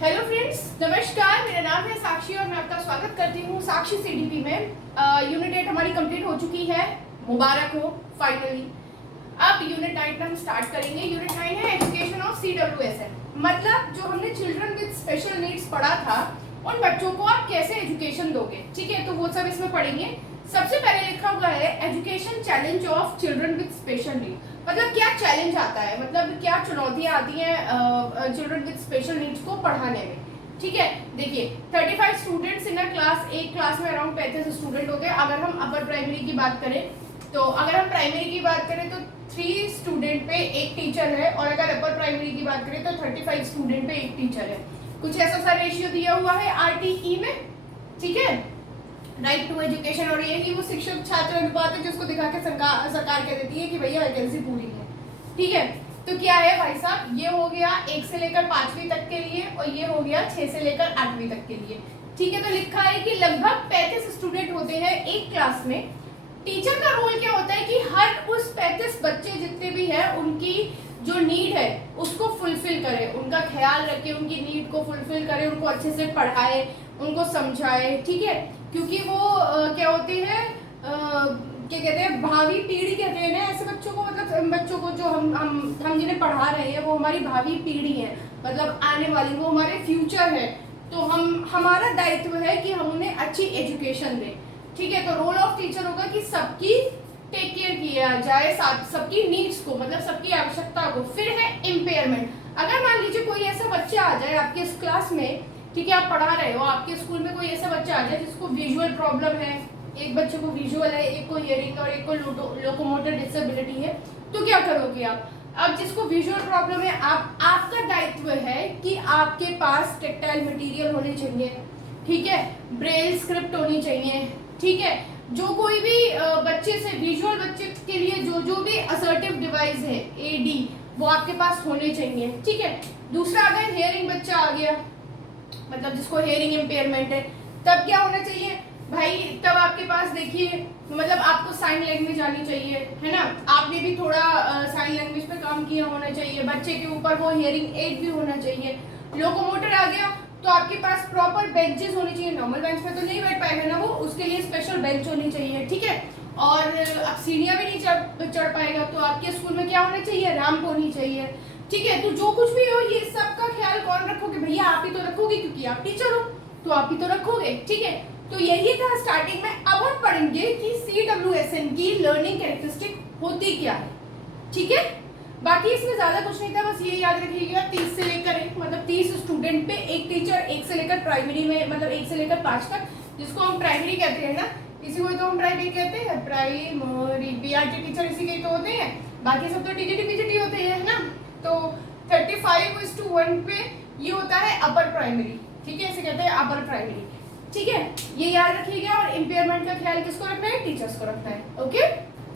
Hello friends, नमस्कार। मेरा नाम है साक्षी और मैं आपका स्वागत करती हूँ साक्षी सीडीपी में। यूनिट 8 हमारी कंप्लीट हो चुकी है, मुबारक हो फाइनली। अब यूनिट 9 हम स्टार्ट करेंगे। यूनिट 9 है एजुकेशन ऑफ CWSN, मतलब जो हमने चिल्ड्रन विद स्पेशल नीड्स पढ़ा था उन बच्चों को आप कैसे एजुकेशन दोगे। ठीक है, तो वो सब इसमें पढ़ेंगे। सबसे पहले लिखा हुआ है education challenge of children with special need, मतलब क्या चैलेंज आता है, मतलब क्या चुनौतियां आती हैं चिल्ड्रन विद स्पेशल नीड्स को पढ़ाने में। ठीक है, देखिए 35 स्टूडेंट्स इन अ क्लास, एक क्लास में अराउंड 35 स्टूडेंट होते हैं। अगर हम अपर प्राइमरी की बात करें तो अगर हम प्राइमरी की बात करें तो 3 स्टूडेंट पे एक टीचर है, और अगर अपर प्राइमरी की बात करें तो 35 स्टूडेंट पे एक टीचर है। कुछ ऐसा सा रेशियो दिया हुआ है RTE में। ठीक है, राइट टू एजुकेशन, और ये कि वो शिक्षक छात्र अनुपात है जिसको दिखा के सरकार कह देती है कि भैया वैकेंसी पूरी है। ठीक है, तो क्या है भाई साहब, ये हो गया 1 से लेकर 5वीं तक के लिए, और ये हो गया 6 से लेकर 8वीं तक के लिए। ठीक है, तो लिखा है कि लगभग 35 स्टूडेंट होते हैं एक क्लास में। टीचर का रोल क्या होता है कि हर उस 35 बच्चे जितने भी हैं उनकी जो नीड है उसको फुलफिल करे, उनका ख्याल रखे, उनकी नीड को फुलफिल करे, उनको अच्छे से पढ़ाए, उनको समझाए। ठीक है, क्योंकि वो क्या होते हैं, क्या कहते हैं, भावी पीढ़ी कहते हैं ना ऐसे बच्चों को, मतलब बच्चों को जो हम जिन्हें पढ़ा रहे हैं वो हमारी भावी पीढ़ी है, मतलब आने वाली, वो हमारे फ्यूचर है। तो हमारा दायित्व है कि हम उन्हें अच्छी एजुकेशन दें। ठीक है, तो रोल ऑफ टीचर होगा कि सबकी टेक केयर किया जाए, सबकी नीड्स को, मतलब सबकी आवश्यकता को। फिर है इम्पेयरमेंट। अगर मान लीजिए कोई ऐसा बच्चा आ जाए आपके इस क्लास में, ठीक है, आप पढ़ा रहे हो, आपके स्कूल में कोई ऐसा बच्चा आ जाए जिसको विजुअल प्रॉब्लम है, एक बच्चे को विजुअल है, एक को हियरिंग और एक को लोकोमोटर डिसेबिलिटी है, तो क्या करोगे आप? अब जिसको विजुअल प्रॉब्लम है, आपका दायित्व है कि आपके पास टेक्टाइल मटेरियल होने चाहिए। ठीक है, ब्रेल स्क्रिप्ट होनी चाहिए। ठीक है, जो कोई भी बच्चे से, विजुअल बच्चे के लिए जो भी असर्टिव डिवाइस है AD, वो आपके पास होने चाहिए। ठीक है, दूसरा अगर हियरिंग बच्चा आ गया, मतलब जिसको हियरिंग इम्पेयरमेंट है, तब क्या होना चाहिए भाई? तब आपके पास देखिए, मतलब आपको साइन लैंग्वेज आनी चाहिए, है ना। आपने भी थोड़ा साइन लैंग्वेज पे काम किया होना चाहिए। बच्चे के ऊपर वो हियरिंग एड भी होना चाहिए। लोकोमोटर आ गया तो आपके पास प्रॉपर बेंचेस होनी चाहिए। नॉर्मल बेंच पे तो नहीं बैठ पाएगा ना वो, उसके लिए स्पेशल बेंच होनी चाहिए। ठीक है, और अब सीढ़ियाँ भी नहीं चढ़ पाएगा, तो आपके स्कूल में क्या होना चाहिए? रैंप होनी चाहिए। ठीक है, तो जो कुछ भी हो ये सब का ख्याल कौन रखोगे? भैया आप ही तो रखोगे, क्योंकि आप टीचर हो तो आप ही तो रखोगे। ठीक है, तो यही था स्टार्टिंग में। अब हम पढ़ेंगे कि CWSN की लर्निंग कैरेक्टरिस्टिक होती क्या है। ठीक है, बाकी इसमें ज्यादा कुछ नहीं था, बस ये याद रखिएगा 30 से लेकर 1, मतलब 30 स्टूडेंट पे एक टीचर, 1 से लेकर प्राइमरी में, मतलब 1 से लेकर 5 तक, जिसको हम प्राइमरी कहते हैं ना, इसी को तो हम प्राइमरी कहते हैं। प्राइमरी BRT टीचर इसी के तो होते हैं, बाकी सब तो TTT PGT होते हैं ना। तो 35:1 पे ये होता है अपर प्राइमरी। ठीक है, इसे कहते हैं अपर प्राइमरी। ठीक है, ये याद रखिएगा। और इम्पेयरमेंट का ख्याल किसको रखना है? टीचर्स को रखना है। ओके,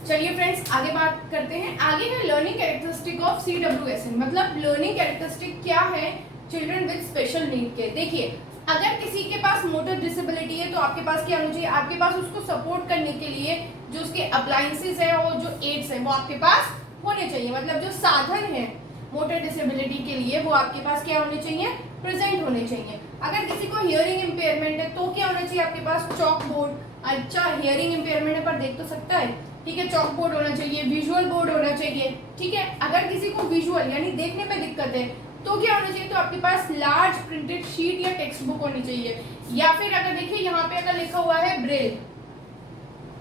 चलिए फ्रेंड्स आगे बात करते हैं। आगे है लर्निंग कैरेक्टरिस्टिक ऑफ CWSN, मतलब लर्निंग कैरेक्टरिस्टिक क्या है चिल्ड्रन विद स्पेशल नीड के। देखिए, अगर किसी के पास मोटर डिसेबिलिटी है तो आपके पास क्या होना चाहिए? आपके पास उसको सपोर्ट करने के लिए जो उसके अप्लायंसेस है और जो एड्स है वो आपके पास होने चाहिए, मतलब जो साधन है मोटर डिसेबिलिटी के लिए वो आपके पास क्या होने चाहिए? प्रेजेंट होने चाहिए। अगर किसी को हियरिंग इम्पेयरमेंट है तो क्या होना चाहिए आपके पास? Chalk board. अच्छा, हियरिंग इम्पेयरमेंट है पर देख तो सकता है, ठीक है, चॉक बोर्ड होना चाहिए, विजुअल बोर्ड होना चाहिए। ठीक है, अगर किसी को विजुअल यानी देखने में दिक्कत है तो क्या होना चाहिए? तो आपके पास लार्ज प्रिंटेड शीट या टेक्स्ट बुक होनी चाहिए। या फिर अगर देखिए यहाँ पे अगर लिखा हुआ है ब्रेल,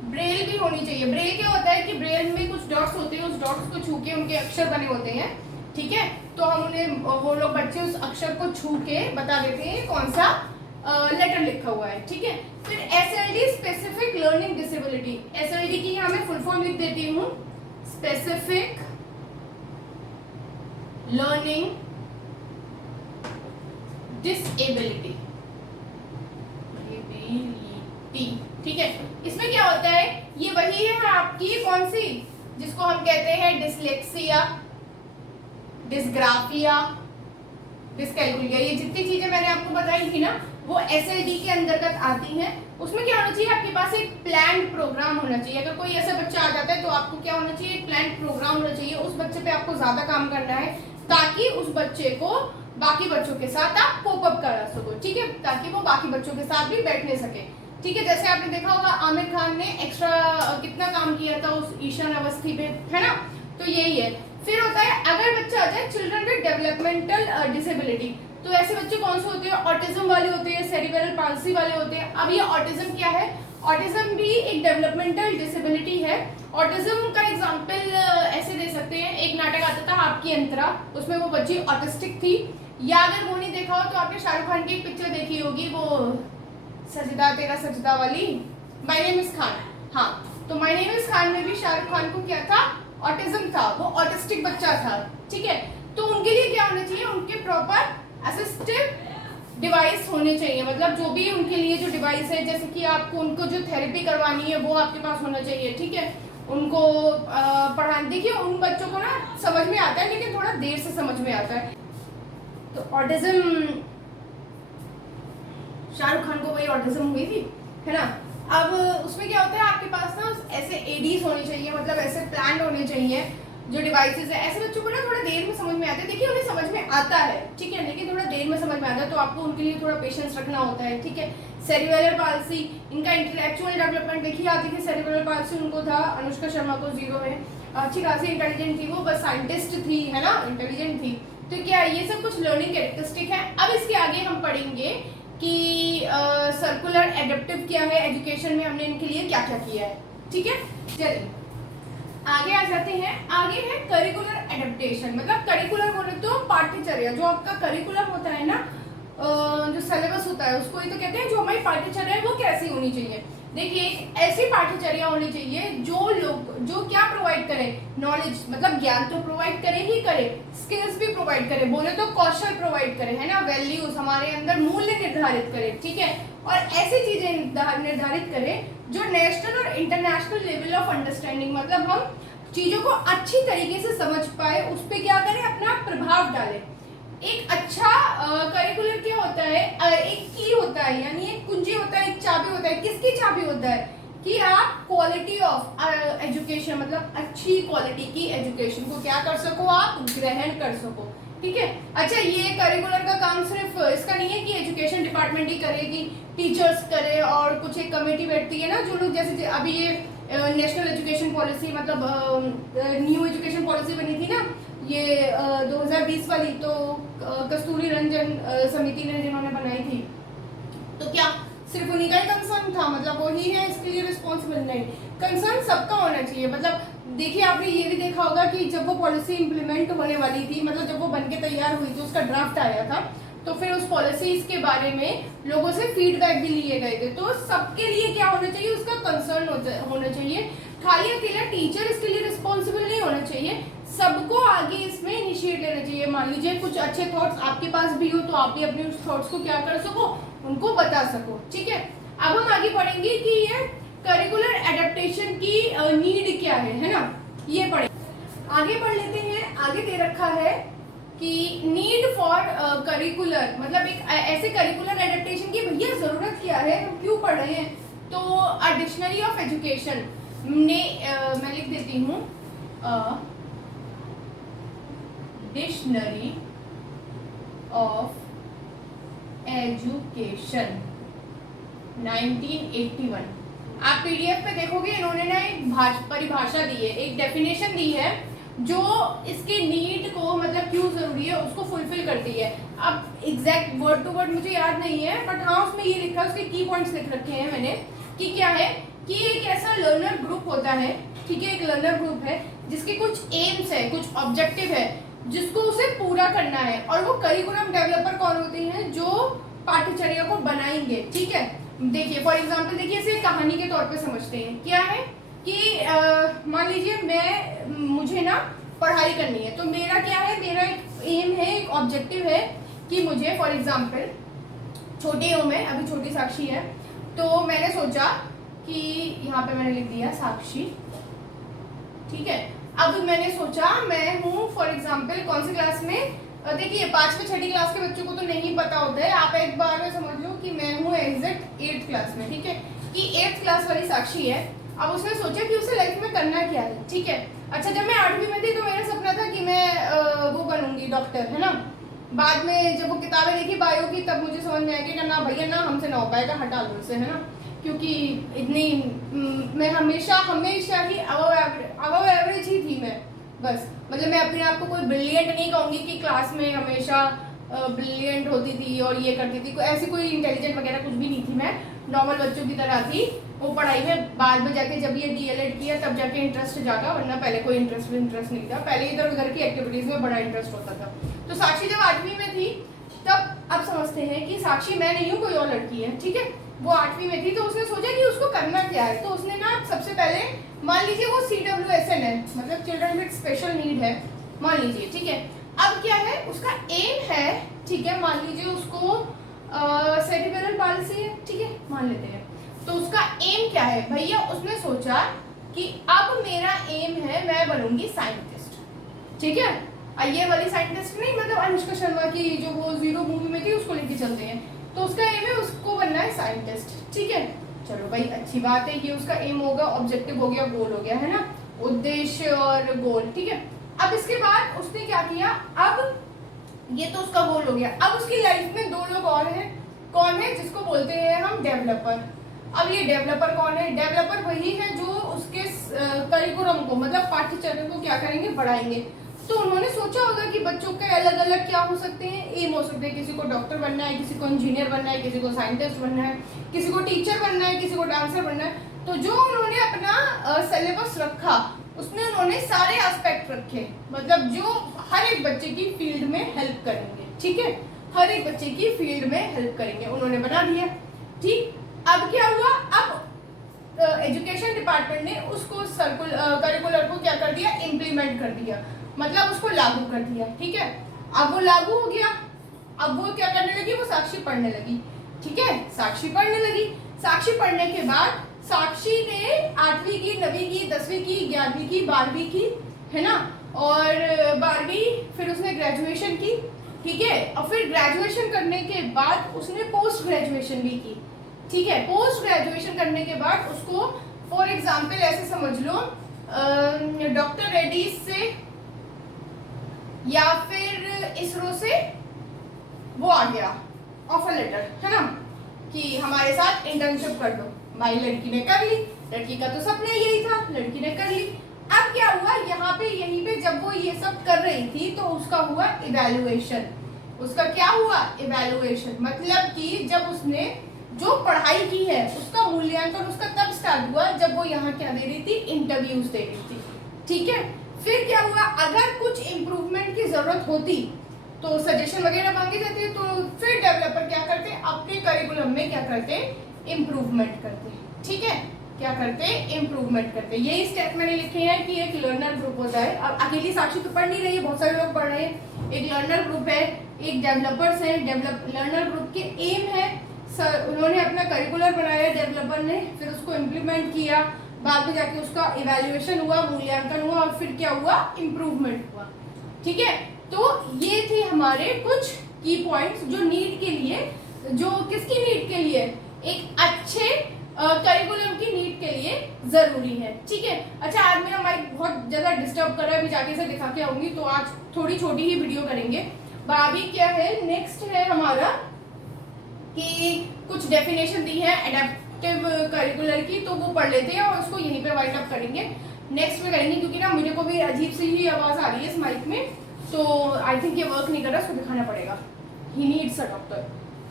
ब्रेल भी होनी चाहिए। ब्रेल क्या होता है कि ब्रेल में कुछ डॉट्स होते हैं, उस डॉट्स को छू के उनके अक्षर बने होते हैं। ठीक है, तो हम उन्हें, वो लोग बच्चे उस अक्षर को छू के बता देते हैं कौन सा लेटर लिखा हुआ है। ठीक है, फिर SLD specific learning disability. SLD की यहाँ मैं फुल फॉर्म लिख देती हूँ, स्पेसिफिक लर्निंग डिसेबिलिटी। ठीक है, इसमें क्या होता है? ये वही है आपकी कौन सी, जिसको हम कहते हैं डिसलेक्सिया, डिस्ग्राफिया, डिस्कैल्कुलिया। ये जितनी चीजें मैंने आपको बताई थी ना वो SLD के अंतर्गत आती हैं। उसमें क्या होना चाहिए? आपके पास एक प्लान प्रोग्राम होना चाहिए। अगर कोई ऐसा बच्चा आ जाता है तो आपको क्या होना चाहिए? एक प्लान प्रोग्राम होना चाहिए। उस बच्चे पे आपको ज्यादा काम करना है ताकि उस बच्चे को बाकी बच्चों के साथ आप कोप अप करा सको, ठीक है, ताकि वो बाकी बच्चों के साथ भी बैठने सके, ठीक है। जैसे आपने देखा होगा आमिर खान ने एक्स्ट्रा कितना काम किया था उस ईशान अवस्थी पे, है ना, तो यही है। फिर होता है अगर बच्चा आ जाए चिल्ड्रन विद डेवलपमेंटल डिसेबिलिटी, तो ऐसे बच्चे कौन से होते हैं, ऑटिज्म वाले होते हैं, सेरिब्रल पाल्सी वाले होते हैं। अब ये ऑटिज्म क्या है, ऑटिज्म भी एक डेवलपमेंटल डिसेबिलिटी है। ऑटिज्म का एग्जांपल ऐसे दे सकते हैं, एक नाटक आता था आपकी अंतरा, उसमें वो बच्ची ऑटिस्टिक थी, या अगर वो नहीं देखा हो तो आपने शाहरुख खान की एक पिक्चर देखी होगी, वो सजदा तेरा सजदा वाली, माय नेम इज खान, हाँ, तो माय नेम इज खान में भी शाहरुख खान को क्या था, ऑटिज्म था, वो ऑटिस्टिक बच्चा था, ठीक है। तो उनके लिए क्या होना चाहिए, उनके प्रॉपर असिस्टिव डिवाइस होने चाहिए, मतलब जो भी उनके लिए जो डिवाइस है, जैसे कि आपको उनको जो थेरेपी करवानी है वो आपके पास होना चाहिए, ठीक है। उनको पढ़ाने, देखिए उन बच्चों को ना समझ में आता है लेकिन थोड़ा देर से समझ में आता है। तो ऑटिज्म, शाहरुख खान को वही ऑटिज्म हुई थी, है ना। अब उसमें क्या होता है, आपके पास ना ऐसे एडीज होने चाहिए, मतलब ऐसे प्लान होने चाहिए जो डिवाइसेस है। ऐसे बच्चों को ना थोड़ा देर में समझ में आता है, देखिए उन्हें समझ में आता है, ठीक है, लेकिन थोड़ा देर में समझ में आता है, तो आपको उनके लिए थोड़ा पेशेंस रखना होता है, ठीक है। सेरिब्रल पाल्सी, इनका इंटेलेक्चुअल डेवलपमेंट देखिए, आप देखिए सेरिब्रल पाल्सी उनको था, अनुष्का शर्मा को 0 है, अच्छी खासी इंटेलिजेंट थी वो, बस साइंटिस्ट थी, है ना, इंटेलिजेंट थी। तो क्या ये सब कुछ लर्निंग कैरेक्टरिस्टिक है। अब इसके आगे हम पढ़ेंगे कि सर्कुलर एडेप्टिव क्या है, एजुकेशन में हमने इनके लिए क्या क्या किया है, ठीक है। चलिए आगे आ जाते हैं। आगे है करिकुलर एडेप्टेशन, मतलब करिकुलर बोले तो पाठ्यचर्या, जो आपका करिकुलम होता है ना, जो सिलेबस होता है उसको ही तो कहते हैं, जो हमारी पाठ्यचर्या है वो कैसी होनी चाहिए। देखिए ऐसी पाठ्यचर्या होनी चाहिए जो क्या प्रोवाइड करे, नॉलेज, मतलब ज्ञान तो प्रोवाइड करे ही करे, स्किल्स भी प्रोवाइड करे, बोले तो कौशल प्रोवाइड करे, है ना, वैल्यूज, हमारे अंदर मूल्य निर्धारित करे, ठीक है, और ऐसी चीजें निर्धारित करे जो नेशनल और इंटरनेशनल लेवल ऑफ अंडरस्टैंडिंग, मतलब हम चीजों को अच्छी तरीके से समझ पाए, उस पर क्या करें, अपना प्रभाव डालें। एक अच्छा करिकुलर क्या होता है, एक की होता है, यानी एक कुंजी होता है, एक चाबी होता है। किसकी चाबी होता है कि आप क्वालिटी ऑफ एजुकेशन, मतलब अच्छी क्वालिटी की एजुकेशन को क्या कर सको, आप ग्रहण कर सको, ठीक है। अच्छा, ये करिकुलर का काम सिर्फ इसका नहीं है कि एजुकेशन डिपार्टमेंट ही करेगी, टीचर्स करे, और कुछ एक कमेटी बैठती है ना, जो लोग जैसे अभी ये नेशनल एजुकेशन पॉलिसी, मतलब न्यू एजुकेशन पॉलिसी बनी थी ना ये 2020 वाली, तो कस्तूरी रंजन समिति ने जिन्होंने बनाई थी, तो क्या सिर्फ उन्हीं का ही कंसर्न था, मतलब वही है इसके लिए रिस्पॉन्सिबल? नहीं, कंसर्न सबका होना चाहिए। मतलब देखिए आपने ये भी देखा होगा कि जब वो पॉलिसी इंप्लीमेंट होने वाली थी, मतलब जब वो बनके तैयार हुई थी, उसका ड्राफ्ट आया था, तो फिर उस पॉलिसीज के बारे में लोगों से फीडबैक भी लिए गए थे। तो सबके लिए क्या होना चाहिए, उसका कंसर्न होना चाहिए। खाली अकेला टीचर इसके लिए रिस्पॉन्सिबल नहीं होना चाहिए, सबको आगे इसमें इनिशिएट लेना चाहिए। मान लीजिए कुछ अच्छे थॉट्स आपके पास भी हो, तो आप भी अपने उस थॉट्स को क्या कर सको, उनको बता सको, ठीक है। अब हम आगे पढ़ेंगे कि ये करिकुलर एडेप्टेशन की नीड क्या है ना, ये पढ़े। आगे पढ़ लेते हैं। आगे दे रखा है कि नीड फॉर करिकुलर, मतलब एक ऐसे करिकुलर एडेप्टेशन की भैया जरूरत क्या है, हम क्यों पढ़ रहे हैं। तो अ डिक्शनरी ऑफ एजुकेशन ने मैं लिख देती हूँ, डिक्शनरी ऑफ एजुकेशन 1981। आप पीडीएफ पे देखोगे इन्होंने ना एक परिभाषा दी है, एक डेफिनेशन दी है जो इसके नीड को, मतलब क्यों जरूरी है, उसको फुलफिल करती है। अब एग्जैक्ट वर्ड टू वर्ड मुझे याद नहीं है, बट हाँ उसमें ये लिखा है, उसके की पॉइंट्स लिख रखे हैं मैंने, कि क्या है कि एक ऐसा लर्नर ग्रुप होता है, ठीक है, एक लर्नर ग्रुप है जिसके कुछ एम्स है, कुछ ऑब्जेक्टिव है, जिसको उसे पूरा करना है। और वो करिकुलम डेवलपर कौन होते हैं, जो पाठ्यचर्या को बनाएंगे, ठीक है। देखिए फॉर एग्जाम्पल, देखिए इसे कहानी के तौर पे समझते हैं। क्या है कि मान लीजिए मुझे ना पढ़ाई करनी है, तो मेरा क्या है, मेरा एक एम है, एक ऑब्जेक्टिव है कि मुझे फॉर एग्जाम्पल छोटी हूँ मैं, अभी छोटी साक्षी है, तो मैंने सोचा कि यहाँ पे मैंने लिख दिया साक्षी, ठीक है। अब मैंने सोचा मैं हूँ फॉर एग्जाम्पल कौन सी क्लास में, देखिए 5वीं 6ठी क्लास के बच्चों को तो नहीं पता होता है, आप एक बार में समझ लो कि मैं हूँ एग्जैक्ट 8th क्लास में, ठीक है, कि 8th क्लास वाली साक्षी है। अब उसने सोचा कि उसे लाइफ में करना क्या है, ठीक है। अच्छा, जब मैं 8वीं में थी तो मेरा सपना था कि मैं वो बनूंगी डॉक्टर, है ना, बाद में जब वो किताबें देखी बायो की तब मुझे समझ में आया कि ना भैया ना हमसे ना हो पाएगा, हटा लो इसे, है ना, क्योंकि इतनी मैं हमेशा ही अबव एवरेज ही थी मैं, बस मतलब मैं अपने आप को कोई ब्रिलियंट नहीं कहूँगी कि क्लास में हमेशा ब्रिलियंट होती थी और ये करती थी, ऐसी कोई इंटेलिजेंट वगैरह कुछ भी नहीं थी, मैं नॉर्मल बच्चों की तरह थी। वो पढ़ाई में बाद में जाके जब ये डीएलएड किया तब जाके इंटरेस्ट जागा, वरना पहले कोई इंटरेस्ट नहीं था, पहले इधर उधर की एक्टिविटीज में बड़ा इंटरेस्ट होता था। तो साक्षी जब 8वीं में थी तब अब समझते हैं कि साक्षी मैं नहीं हूँ, कोई और लड़की है, ठीक है। वो 8वीं में थी तो उसने सोचा कि उसको करना क्या है, तो उसने ना सबसे पहले मान लीजिए वो CWSN है, मतलब चिल्ड्रन विद स्पेशल नीड है, मान लीजिए, ठीक है। अब क्या है उसका एम है, ठीक है, मान लीजिए उसको सेरिब्रल पाल्सी है, ठीक है, मान लेते हैं। तो उसका एम क्या है भैया, उसने सोचा कि अब मेरा एम है मैं बनूंगी साइंटिस्ट, ठीक है। ये वाली साइंटिस्ट नहीं, मतलब अनुष्का शर्मा की जो वो जीरो मूवी में थी उसको लेके चलते हैं, तो उसका एम है उसको बनना है साइंटिस्ट, ठीक है। चलो भाई अच्छी बात है, ये उसका एम होगा, ऑब्जेक्टिव हो गया, गोल हो गया, है ना, उद्देश्य और गोल, ठीक है। अब इसके बाद उसने क्या किया, अब ये तो उसका गोल हो गया, अब उसकी लाइफ में 2 लोग और हैं, कौन है, जिसको बोलते हैं हम डेवलपर। अब ये डेवलपर कौन है, डेवलपर वही है जो उसके करिकुलम को, मतलब पाठ्यचर्या को क्या करेंगे, बढ़ाएंगे। तो उन्होंने सोचा होगा कि बच्चों के अलग अलग क्या हो सकते हैं, एम हो सकते हैं, किसी को डॉक्टर बनना है, किसी को इंजीनियर बनना है, किसी को साइंटिस्ट बनना है, किसी को टीचर बनना है, किसी को डांसर बनना है। तो जो उन्होंने अपना सिलेबस रखा उसमें उन्होंने सारे एस्पेक्ट रखे, मतलब जो हर एक बच्चे की फील्ड में हेल्प करेंगे, ठीक है, हर एक बच्चे की फील्ड में हेल्प करेंगे, उन्होंने बना दिया, ठीक। अब क्या हुआ, अब एजुकेशन डिपार्टमेंट ने उसको करिकुलर को क्या कर दिया, इम्प्लीमेंट कर दिया, मतलब उसको लागू कर दिया, ठीक है। अब वो लागू हो गया, अब वो क्या करने लगी, वो साक्षी पढ़ने लगी, ठीक है, साक्षी पढ़ने लगी। साक्षी पढ़ने के बाद साक्षी ने 8वीं की, 9वीं की, 10वीं की, 11वीं की, 12वीं की, है ना, और 12वीं फिर उसने ग्रेजुएशन की, ठीक है, और फिर ग्रेजुएशन करने के बाद उसने पोस्ट ग्रेजुएशन भी की, ठीक है। पोस्ट ग्रेजुएशन करने के बाद उसको फॉर एग्जाम्पल ऐसे समझ लो डॉक्टर रेड्डीज से या फिर इसरो से वो आ गया ऑफर लेटर, है ना, कि हमारे साथ इंटर्नशिप कर दो। भाई लड़की ने कर ली, लड़की का तो सपना यही था, लड़की ने कर ली। अब क्या हुआ, यहाँ पे यहीं पे जब वो ये सब कर रही थी तो उसका हुआ इवैल्यूएशन। उसका क्या हुआ, इवैल्यूएशन, मतलब कि जब उसने जो पढ़ाई की है उसका मूल्यांकन उसका तब स्टार्ट हुआ जब वो यहाँ क्या दे रही थी, इंटरव्यूज दे रही थी, ठीक है। फिर क्या हुआ, अगर कुछ इम्प्रूवमेंट की जरूरत होती तो सजेशन वगैरह मांगे जाते, तो फिर डेवलपर क्या करते, अपने करिकुलम में क्या करते, इम्प्रूवमेंट करते, ठीक है, क्या करते, इम्प्रूवमेंट करते। यही स्टेप मैंने लिखे हैं कि एक लर्नर ग्रुप होता है। अब अकेली साक्षी तो पढ़ नहीं रही है, बहुत सारे लोग पढ़ रहे हैं। एक लर्नर ग्रुप है, एक डेवलपर्स है, लर्नर ग्रुप के एम है, उन्होंने अपना करिकुलर बनाया डेवलपर ने, फिर उसको इम्प्लीमेंट किया, बाद में जाके उसका इवैल्यूएशन हुआ, मूल्यांकन हुआ, और फिर क्या हुआ, इम्प्रूवमेंट हुआ, ठीक है। तो ये थे हमारे कुछ की पॉइंट्स जो नीट के लिए, जो किसकी नीट के लिए, एक अच्छे करिकुलम की नीट के लिए जरूरी है, ठीक है। अच्छा, आज मेरा माइक बहुत ज्यादा डिस्टर्ब कर रहा है, मैं जाके इसे दिखा के आऊंगी, तो आज थोड़ी छोटी ही वीडियो करेंगे। अभी क्या है, नेक्स्ट है हमारा कि कुछ डेफिनेशन दी है एडेप्टिव करिकुलर की, तो वो पढ़ लेते हैं और उसको यहीं पे वाइंड अप करेंगे, नेक्स्ट में करेंगे, क्योंकि ना मुझे को भी अजीब सी ही आवाज आ रही है इस माइक में, तो आई थिंक ये वर्क नहीं कर रहा, उसको दिखाना पड़ेगा, ही नीड्स अ डॉक्टर,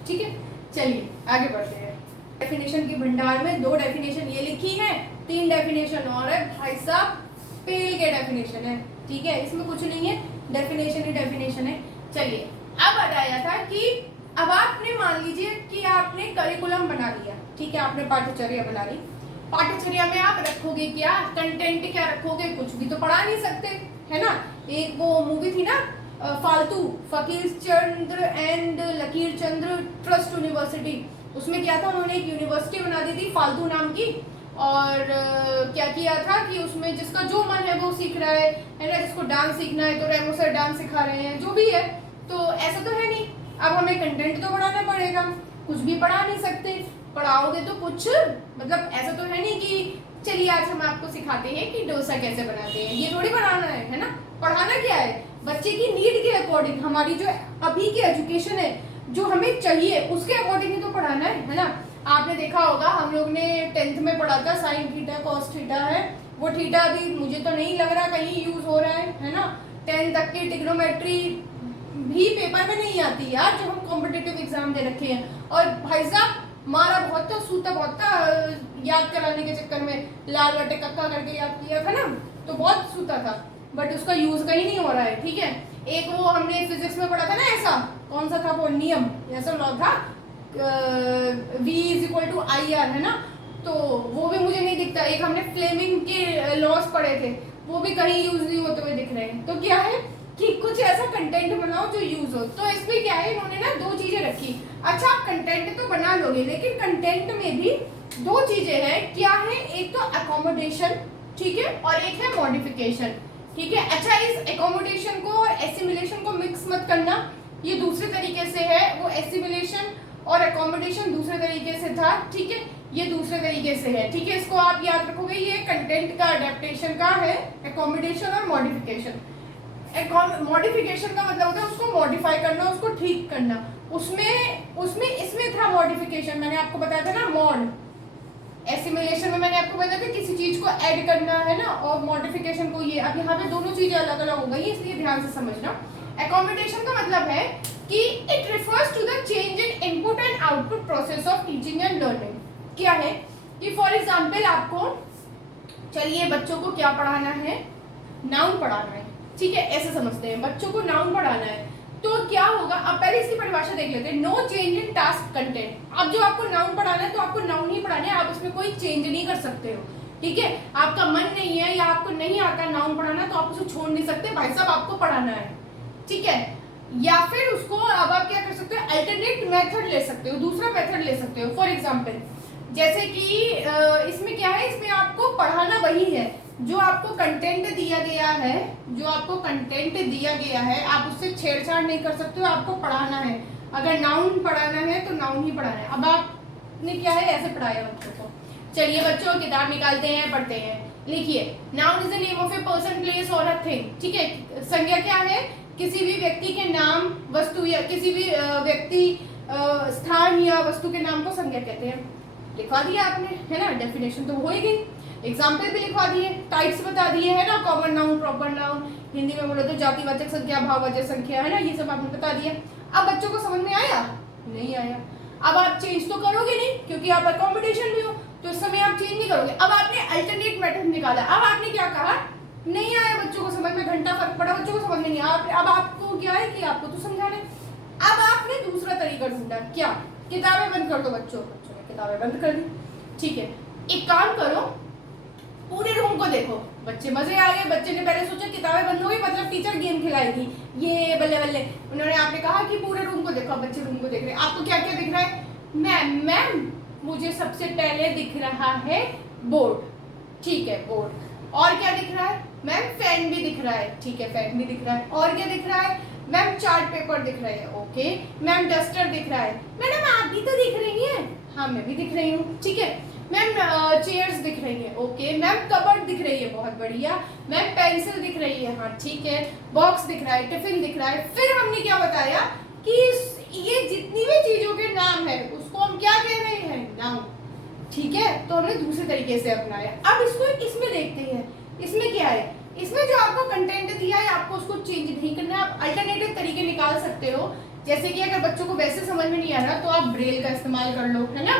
ठीक है। चलिए आगे बढ़ते हैं। डेफिनेशन के भंडार में 2 डेफिनेशन ये लिखी है, 3 डेफिनेशन और है, भाई साहब पेल के डेफिनेशन है, ठीक है, इसमें कुछ नहीं है, डेफिनेशन ही डेफिनेशन है। चलिए, अब बताया था कि अब आपने मान लीजिए कि आपने करिकुलम बना लिया, ठीक है, आपने पाठ्यचर्या बना ली, पाठ्यचर्या में आप रखोगे क्या, कंटेंट क्या रखोगे, कुछ भी तो पढ़ा नहीं सकते, है ना। एक वो मूवी थी ना फालतू, फकीर चंद्र एंड लकीर चंद्र ट्रस्ट यूनिवर्सिटी, उसमें क्या था, उन्होंने एक यूनिवर्सिटी बना दी थी फालतू नाम की, और क्या किया था कि उसमें जिसका जो मन है वो सीख रहा है ना, जिसको डांस सीखना है तो रेमो सर डांस सिखा रहे हैं, जो भी है, तो ऐसा तो है नहीं। अब हमें कंटेंट तो पढ़ाना पड़ेगा, कुछ भी पढ़ा नहीं सकते, पढ़ाओगे तो कुछ, मतलब ऐसा तो है नहीं कि चलिए आज हम आपको सिखाते हैं कि डोसा कैसे बनाते हैं, ये थोड़ी पढ़ाना है ना, पढ़ाना क्या है, बच्चे की नीड के अकॉर्डिंग, हमारी जो अभी की एजुकेशन है जो हमें चाहिए उसके अकॉर्डिंग ही तो पढ़ाना है ना। आपने देखा होगा हम लोग ने 10th में पढ़ा था साइन थीटा कॉस थीटा है, वो थीटा अभी मुझे तो नहीं लग रहा कहीं यूज हो रहा है ना। 10th तक की ट्रिग्नोमेट्री भी पेपर में नहीं आती यार, जो हम कॉम्पिटिटिव एग्जाम दे रखे हैं। और भाई साहब मारा बहुत था, सूता बहुत था, याद कराने के चक्कर में लाल बटे कक्का करके याद किया था ना, तो बहुत सूता था, बट उसका यूज कहीं नहीं हो रहा है। ठीक है, एक वो हमने फिजिक्स में पढ़ा था ना, ऐसा कौन सा था वो नियम, ऐसा लॉ था V = IR है ना, तो वो भी मुझे नहीं दिखता। एक हमने फ्लेमिंग के लॉस पढ़े थे, वो भी कहीं यूज नहीं होते हुए दिख रहे हैं। तो क्या है कि कुछ ऐसा कंटेंट बनाओ जो यूज हो। तो इसमें क्या है, इन्होंने ना दो चीजें रखी। अच्छा आप कंटेंट तो बना लोगे, लेकिन कंटेंट में भी दो चीजें हैं। क्या है, एक तो अकोमोडेशन, ठीक है, और एक है मॉडिफिकेशन। ठीक है, अच्छा इस एकोमोडेशन को और एसिमिलेशन को मिक्स मत करना, ये दूसरे तरीके से है। वो एसिमिलेशन और एकोमोडेशन दूसरे तरीके से था, ठीक है, ये दूसरे तरीके से है। ठीक है, इसको आप याद रखोगे, ये कंटेंट का अडेप्टेशन का है, एकोमोडेशन और मॉडिफिकेशन। मॉडिफिकेशन का मतलब होता है उसको मॉडिफाई करना, उसको ठीक करना। उसमें इसमें था मॉडिफिकेशन, मैंने आपको बताया था ना मॉड। एसिमिलेशन में मैंने आपको बताया था किसी चीज को ऐड करना है ना, और मॉडिफिकेशन को ये। अब यहाँ पे दोनों चीजें अलग अलग हो गई, इसलिए ध्यान से समझना। एकोमोडेशन का मतलब है कि it refers to the change in input and output process of teaching and learning. क्या है कि फॉर एग्जांपल आपको, चलिए बच्चों को क्या पढ़ाना है, नाउन पढ़ाना है, ठीक है, ऐसे समझते हैं बच्चों को नाउन पढ़ाना है। तो क्या होगा, अब पहले इसकी परिभाषा देख लेते हैं। No change in task content. अब जो आपको नाउन पढ़ाना है तो आपको नाउन ही पढ़ाना है, आप उसमें कोई चेंज नहीं कर सकते हो। ठीक है, आपका मन नहीं है या आपको नहीं आता नाउन पढ़ाना तो आप उसे छोड़ नहीं सकते, भाई साहब आपको पढ़ाना है। ठीक है, या फिर उसको अब आप क्या कर सकते हो, अल्टरनेट मेथड ले सकते हो, दूसरा मेथड ले सकते हो। फॉर एग्जाम्पल जैसे कि इसमें क्या है, इसमें आपको पढ़ाना वही है जो आपको कंटेंट दिया गया है, जो आपको कंटेंट दिया गया है, आप उससे छेड़छाड़ नहीं कर सकते हो, आपको पढ़ाना है। अगर नाउन पढ़ाना है तो नाउन ही पढ़ाना है। अब आपने क्या है, ऐसे पढ़ाया बच्चों को। चलिए बच्चों किताब निकालते हैं, पढ़ते हैं। लिखिए, noun is the name of a person, place और अ थिंग। ठीक है, संज्ञा क्या है, किसी भी व्यक्ति के नाम, वस्तु या किसी भी व्यक्ति, स्थान या वस्तु के नाम को संज्ञा कहते हैं। लिखवा दिया आपने, है ना, डेफिनेशन तो हो ही गई, एग्जाम्पल भी लिखवा दिए, टाइप्स बता दिए, है ना, common noun, proper noun, Hindi में बोले तो जातिवाचक संख्या, भाववाचक संख्या, है ना, ये सब आपने बता दिया। अब बच्चों को समझ में आया, नहीं आया। अब आप चेंज तो करोगे नहीं, क्योंकि आप अकोमोडेशन में हो, तो इस समय आप चेंज नहीं करोगे। अब आपने अल्टरनेट मेथड निकाला, अब आपने क्या कहा, नहीं आया बच्चों को समझ में, घंटा फर्क पड़ा, बच्चों को समझ में नहीं आया। अब आपको क्या है कि आपको तो समझाना है। अब आपने दूसरा तरीका ढूंढा, क्या, किताबें बंद कर दो बच्चों ने किताबें बंद कर दी। ठीक है, एक काम करो, पूरे रूम को देखो। बच्चे मजे आ गए, बच्चे ने पहले सोचा किताबें बंद हो गई मतलब टीचर गेम खिलाएगी, ये बल्ले बल्ले। उन्होंने आपने कहा कि पूरे रूम को देखो, बच्चे रूम को देख रहे हैं। आपको क्या क्या दिख रहा है, मैम मुझे सबसे पहले दिख रहा है बोर्ड। ठीक है, बोर्ड। और क्या दिख रहा है, मैम फैन भी दिख रहा है। ठीक है, फैन भी दिख रहा है। और क्या दिख रहा है, मैम चार्ट पेपर दिख रहे हैं। ओके, मैम डस्टर दिख रहा है। मैडम आप भी तो दिख रही हैं। हाँ मैं भी दिख रही हूँ। ठीक है, मैम चेयर्स दिख रही है। ओके, मैम कबर्ड दिख रही है, बहुत बढ़िया। मैम पेंसिल दिख रही है, हाँ ठीक है। बॉक्स दिख रहा है, टिफिन दिख रहा है। फिर हमने क्या बताया कि ये जितनी भी चीजों के नाम है उसको हम क्या कह रहे हैं, नाउन। ठीक है, तो हमने दूसरे तरीके से अपनाया। अब इसको इसमें देखते हैं, इसमें क्या है, इसमें जो आपको कंटेंट दिया है आपको उसको चेंज नहीं करना है। आप अल्टरनेटिव तरीके निकाल सकते हो, जैसे कि अगर बच्चों को वैसे समझ में नहीं आ रहा तो आप ब्रेल का इस्तेमाल कर लो, है ना।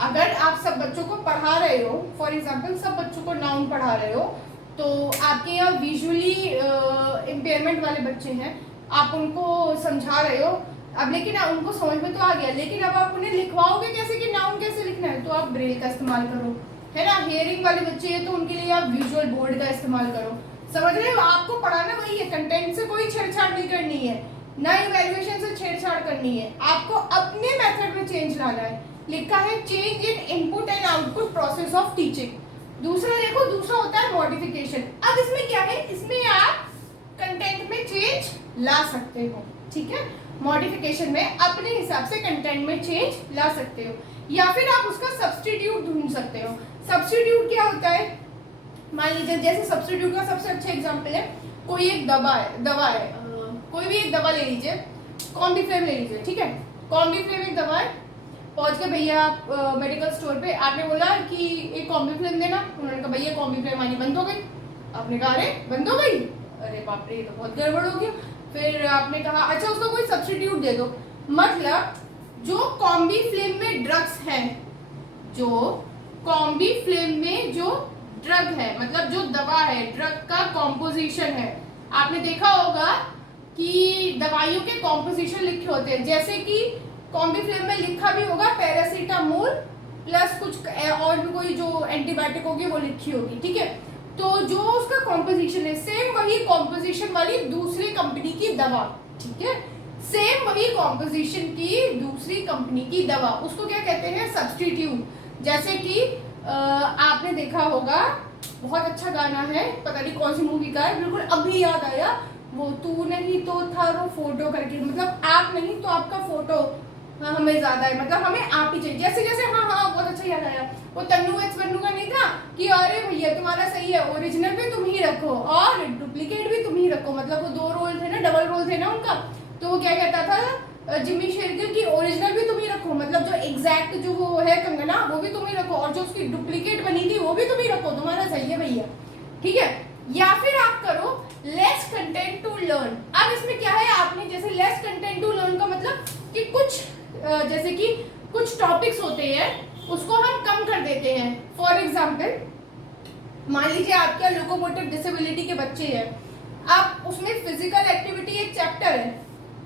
अगर आप सब बच्चों को पढ़ा रहे हो, फॉर एग्जाम्पल सब बच्चों को नाउन पढ़ा रहे हो, तो आपके यहाँ विजुअली इम्पेयरमेंट वाले बच्चे हैं, आप उनको समझा रहे हो। अब लेकिन उनको समझ में तो आ गया, लेकिन अब आप उन्हें लिखवाओगे कैसे कि नाउन कैसे लिखना है, तो आप ब्रेल का इस्तेमाल करो, है ना। हेयरिंग वाले बच्चे हैं तो उनके लिए आप विजुअल बोर्ड का इस्तेमाल करो। समझ रहे हो, आपको पढ़ाना वही है, कंटेंट से कोई छेड़छाड़ नहीं करनी है, ना इवैल्यूएशन से छेड़छाड़ करनी है, आपको अपने मेथड में चेंज लाना है। लिखा है change in input and output process of teaching. दूसरा देखो, दूसरा होता है मॉडिफिकेशन। अब इसमें क्या है, इसमें आप कंटेंट में चेंज ला सकते हो। ठीक है, मॉडिफिकेशन में अपने हिसाब से कंटेंट में चेंज ला सकते हो, या फिर आप उसका सब्स्टिट्यूट ढूंढ सकते हो। सब्स्टिट्यूट क्या होता है, मान लीजिए जैसे सब्स्टिट्यूट का सबसे अच्छा एग्जांपल है, कोई एक दवा है कोई भी एक दवा ले लीजिए, कॉम्बीफ्लेम ले लीजिए, ठीक है। कॉम्बीफ्लेम एक दवा है, पहुंच के भैया आप मेडिकल स्टोर पे, आपने बोला कि एक कॉम्बीफ्लेम देना, उन्होंने कहा भैया कॉम्बीफ्लेम आनी बंद हो गई। आपने कहा अरे बंद हो गई, अरे बाप रे ये तो बहुत गड़बड़ हो गया। फिर आपने कहा अच्छा उसका कोई सब्स्टिट्यूट दे दो। मतलब जो कॉम्बीफ्लेम में ड्रग्स हैं, जो कॉम्बीफ्लेम में जो ड्रग है, मतलब जो दवा है, ड्रग का कॉम्पोजिशन है, आपने देखा होगा कि दवाइयों के कॉम्पोजिशन लिखे होते हैं, जैसे कि कॉम्बीफ्लेम में लिखा भी होगा पैरासीटामोल प्लस कुछ और भी कोई जो एंटीबायोटिक होगी वो लिखी होगी, ठीक है। तो जो उसका कॉम्पोजिशन है सेम वही कॉम्पोजिशन वाली दूसरी कंपनी की दवा, ठीक है, सेम वही कॉम्पोजिशन की दूसरी कंपनी की दवा, उसको क्या कहते हैं, सब्स्टिट्यूट। जैसे कि आपने देखा होगा बहुत अच्छा गाना है, पता नहीं कौन सी मूवी का है, बिल्कुल अभी याद आया, वो तू नहीं तो था वो फोटो करके, मतलब आप नहीं तो आपका फोटो, हाँ हमें ज्यादा है, मतलब हमें आप ही चाहिए, जैसे जैसे, हाँ हाँ बहुत अच्छा याद आया, वो तन्नू एक्स बन्नू का नहीं था कि अरे भैया तुम्हारा सही है, ओरिजिनल भी तुम ही रखो और डुप्लीकेट भी तुम ही रखो, मतलब वो दो रोल थे ना, डबल रोल थे ना उनका, तो वो क्या कहता था जिमी शेरगिल की ओरिजिनल भी तुम ही रखो, मतलब जो एग्जैक्ट जो वो है कंगना वो भी तुम ही रखो, और जो उसकी डुप्लीकेट बनी थी वो भी तुम ही रखो, तुम्हारा सही है भैया, ठीक है। या फिर आप करो लेस कंटेंट टू लर्न। अब इसमें क्या है, आपने जैसे लेस कंटेंट टू लर्न का मतलब कि कुछ जैसे कि कुछ टॉपिक्स होते हैं उसको हम कम कर देते हैं। फॉर एग्जाम्पल मान लीजिए आपके लोकोमोटिव डिसेबिलिटी के बच्चे हैं, अब उसमें फिजिकल एक्टिविटी एक चैप्टर है,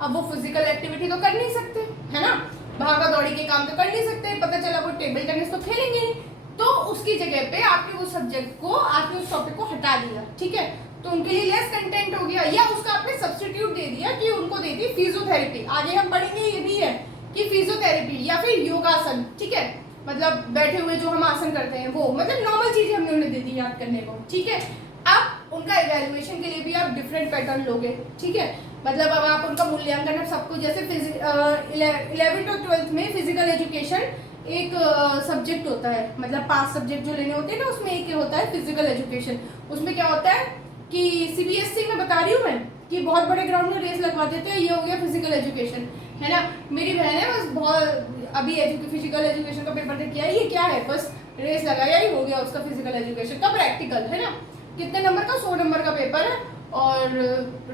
अब वो फिजिकल एक्टिविटी तो कर नहीं सकते है ना, भागा दौड़ी के काम तो कर नहीं सकते, पता चला वो टेबल टेनिस तो खेलेंगे नहीं, तो उसकी जगह पे आपने उस सब्जेक्ट को, आपने उस टॉपिक को हटा दिया, ठीक है, तो उनके लिए लेस कंटेंट हो गया, या उसका आपने सब्स्टिट्यूट दे दिया कि उनको दे दी फिजियोथेरेपी। आगे हम पढ़ेंगे ये भी है कि फिजियोथेरेपी या फिर योगासन, ठीक है, मतलब बैठे हुए जो हम आसन करते हैं वो, मतलब नॉर्मल चीजें हमने उन्हें दे दी याद करने को, ठीक है। अब उनका इवैल्यूएशन के लिए भी आप डिफरेंट पैटर्न लोगे, ठीक है, मतलब अब आप उनका मूल्यांकन सबको, जैसे 11th और 12th में फिजिकल एजुकेशन एक सब्जेक्ट होता है, मतलब 5 सब्जेक्ट जो लेने होते हैं ना उसमें एक होता है फिजिकल एजुकेशन। उसमें क्या होता है कि सीबीएसई में बता रही हूँ मैं कि बहुत बड़े ग्राउंड में रेस लगवा देते हैं, ये हो गया फिजिकल एजुकेशन, है ना। मेरी बहन है बस बहुत अभी फिजिकल एजुकेशन का पेपर दे किया है, ये क्या है बस रेस लगाया ही हो गया उसका फिजिकल एजुकेशन का प्रैक्टिकल, है ना। कितने नंबर का, 100 नंबर का पेपर है, और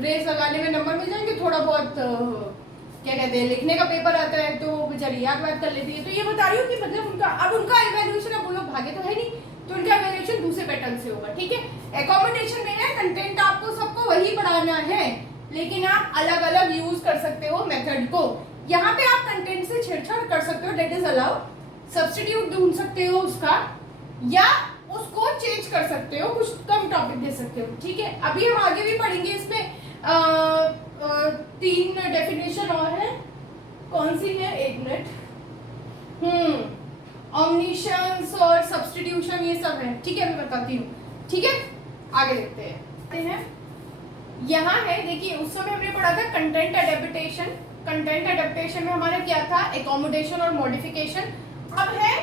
रेस लगाने में नंबर मिल जाएंगे, थोड़ा बहुत क्या कहते हैं लिखने का पेपर आता है तो बेचारी याद कर लेती है। तो ये बता रही हूँ कि मतलब उनका अब उनका इवैल्यूएशन, अब वो लोग भागे तो है नहीं, तो उनका इवैल्यूएशन दूसरे पैटर्न से होगा, ठीक है। एकोमोडेशन में है कंटेंट आपको सबको वही पढ़ाना है, लेकिन आप अलग अलग यूज कर सकते हो मेथड को। यहाँ पे आप कंटेंट से छेड़छाड़ कर सकते हो, डेट इज अलाउ, सब्स्टिट्यूट ढूंढ सकते हो उसका, या उसको चेंज कर सकते हो, कुछ कम टॉपिक दे सकते हो, ठीक है। अभी हम आगे भी पढ़ेंगे इसमें 3 डेफिनेशन और है, कौन सी है, एक मिनट, ऑमनिशंस और सब्स्टिट्यूशन ये सब है, ठीक है, मैं बताती हूँ, ठीक है। आगे देखते हैं, यहाँ है देखिए, उस समय हमने पढ़ा था कंटेंट एडेप्टेशन, कंटेंट एडेप्टेशन में हमारा क्या था, एकोमोडेशन और मॉडिफिकेशन। अब है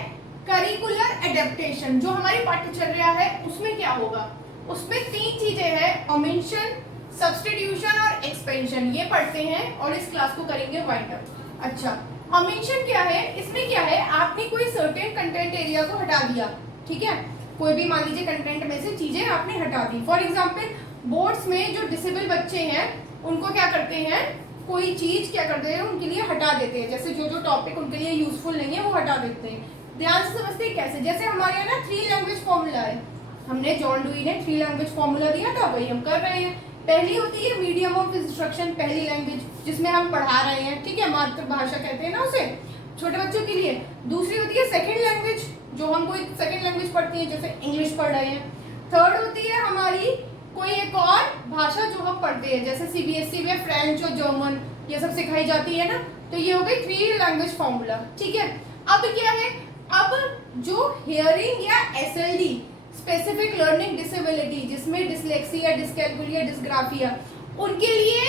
करिकुलर एडेप्टेशन, जो हमारी पाठ्यचर्या है उसमें क्या होगा, उसमें 3 चीजें हैं, ओमिशन, सब्स्टिट्यूशन और एक्सपेंशन, ये पढ़ते हैं और इस क्लास को करेंगे वाइंड अप। अच्छा, ओमिशन क्या है, इसमें क्या है, आपने कोई सर्टेन कंटेंट एरिया को हटा दिया, ठीक है, कोई भी मान लीजिए कंटेंट में से चीजें आपने हटा दी। फॉर एग्जाम्पल बोर्ड्स में जो डिसेबल बच्चे हैं उनको क्या करते हैं, कोई चीज क्या करते हैं उनके लिए हटा देते हैं, जैसे जो जो टॉपिक उनके लिए यूजफुल नहीं है वो हटा देते हैं। ध्यान से समझते हैं कैसे, जैसे हमारे यहाँ ना 3 लैंग्वेज फॉर्मूला है, हमने जॉन डुई ने 3 लैंग्वेज फॉर्मूला दिया था, वही हम कर रहे हैं। पहली होती है मीडियम ऑफ इंस्ट्रक्शन, पहली लैंग्वेज जिसमें हम पढ़ा रहे हैं, ठीक है, मातृभाषा कहते हैं ना उसे, छोटे बच्चों के लिए। दूसरी होती है सेकंड लैंग्वेज, जो हम कोई सेकंड लैंग्वेज पढ़ती है, जैसे इंग्लिश पढ़ रहे हैं। थर्ड होती है हमारी कोई एक और भाषा जो हम पढ़ते हैं, जैसे सीबीएसई में फ्रेंच और जर्मन ये सब सिखाई जाती है ना, तो ये हो गई 3 लैंग्वेज फॉर्मूला, ठीक है। अब क्या है, अब जो हियरिंग या एसएलडी, स्पेसिफिक लर्निंग डिसेबिलिटी, जिसमें डिसलेक्सिया, डिस्कैल्कुलिया, डिस्ग्राफिया, उनके लिए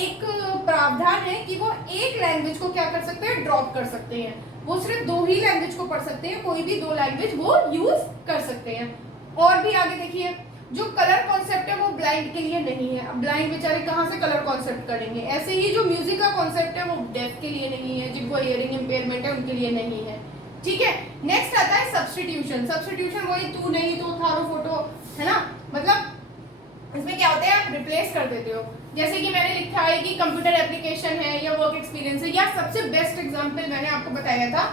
एक प्रावधान है कि वो एक लैंग्वेज को क्या कर सकते हैं, ड्रॉप कर सकते हैं, वो सिर्फ 2 ही लैंग्वेज को पढ़ सकते हैं, कोई भी 2 लैंग्वेज वो यूज कर सकते हैं। और भी आगे देखिए, जो कलर कॉन्सेप्ट है वो ब्लाइंड के लिए नहीं है। अब ब्लाइंड बेचारे कहाँ से कलर कॉन्सेप्ट करेंगे। ऐसे ही जो म्यूजिक का कॉन्सेप्ट है वो डेफ के लिए नहीं है, जिनको हियरिंग इम्पेयरमेंट है उनके लिए नहीं है, ठीक है। नेक्स्ट आता है सब्स्टिट्यूशन। सब्स्टिट्यूशन वही तू नहीं तो थारो फोटो, है ना, मतलब इसमें क्या होता है आप रिप्लेस कर देते हो। जैसे कि मैंने लिखा है कि कंप्यूटर एप्लीकेशन है या वर्क एक्सपीरियंस है, या सबसे बेस्ट एग्जांपल मैंने आपको बताया था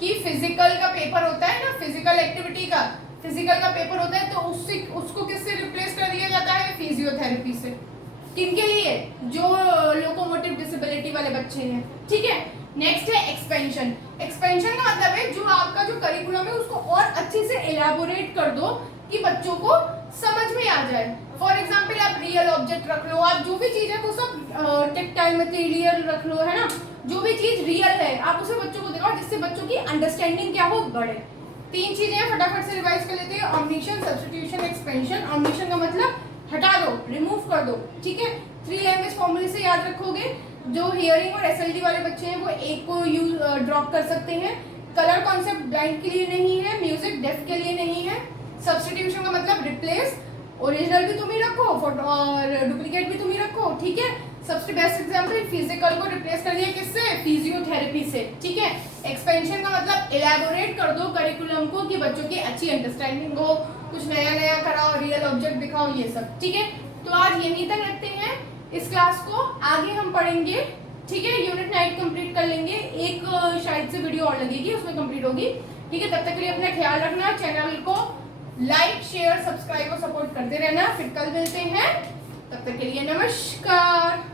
कि फिजिकल का पेपर होता है ना, फिजिकल एक्टिविटी का, फिजिकल का पेपर होता है तो उसको किससे रिप्लेस कर दिया जाता है, फिजियोथेरेपी से। किनके लिए, जो लोकोमोटिव डिसेबिलिटी वाले बच्चे हैं, ठीक है। नेक्स्ट है एक्सपेंशन। एक्सपेंशन का मतलब है जो आपका जो करिकुलम है उसको और अच्छे से एलैबोरेट कर दो कि बच्चों को समझ में आ जाए। फॉर एग्जाम्पल आप रियल ऑब्जेक्ट रख लो, आप जो भी चीज है वो सब टेक्टाइल मटेरियल रख लो, है ना, जो भी चीज रियल है आप उसे बच्चों को दिखाओ, जिससे बच्चों की अंडरस्टैंडिंग क्या हो, बढ़े। 3 चीजें फटाफट से रिवाइज कर लेते हैं, ओमनिशन, सब्स्टिट्यूशन, एक्सपेंशन। ओमनिशन का मतलब हटा दो, रिमूव कर दो, ठीक है। 3 लैंग्वेज फॉर्मूले से याद रखोगे। जो हियरिंग और एसएलडी वाले बच्चे हैं वो एक को यूज ड्रॉप कर सकते हैं। कलर कॉन्सेप्ट ब्लाइंड के लिए नहीं है, म्यूजिक डेफ के लिए नहीं है। सब्स्टिट्यूशन का मतलब रिप्लेस, ओरिजिनल भी तुम ही रखो और डुप्लीकेट भी तुम ही रखो, ठीक है। सबसे बेस्ट एग्जांपल फिजिकल को रिप्लेस कर दिया किससे, फिजियोथेरेपी से, ठीक है। एक्सपेंशन का मतलब इलैबोरेट कर दो करिकुलम को कि बच्चों की अच्छी अंडरस्टैंडिंग हो, कुछ नया नया कराओ, रियल ऑब्जेक्ट दिखाओ, ये सब, ठीक है। तो आज यहीं तक रखते हैं इस क्लास को, आगे हम पढ़ेंगे, ठीक है। यूनिट 9 कंप्लीट कर लेंगे, एक शायद से वीडियो और लगेगी उसमें कंप्लीट होगी, ठीक है। तब तक के लिए अपना ख्याल रखना, चैनल को लाइक शेयर सब्सक्राइब और सपोर्ट करते रहना। फिर कल मिलते हैं, तब तक के लिए नमस्कार।